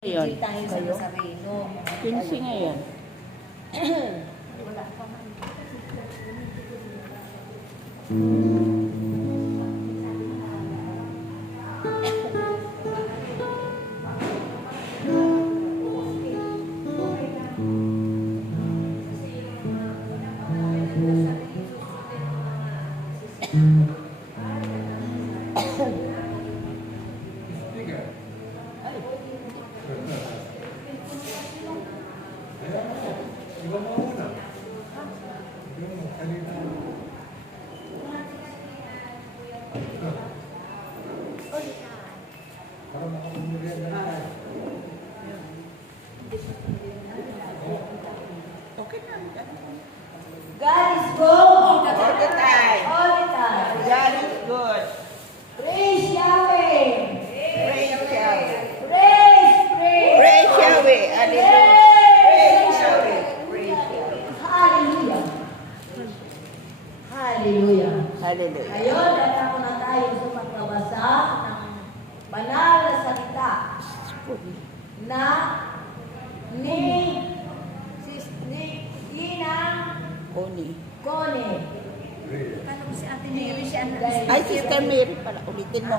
Ngayon. Hindi tayo sa Nazareno. 15 ngayon. Wala pa man. God is good. All the time. All the time. God is good. Praise Yahweh. Praise Yahweh. Praise. Praise Yahweh. Hallelujah. Praise Yahweh. Praise Yahweh. Hallelujah. Hallelujah. Hallelujah. Ngayon, natako na tayo sa pagbabasa ng banal na salita na ni Ginang Connie. Connie. Ay, Sister Mary pala. Ulitin mo.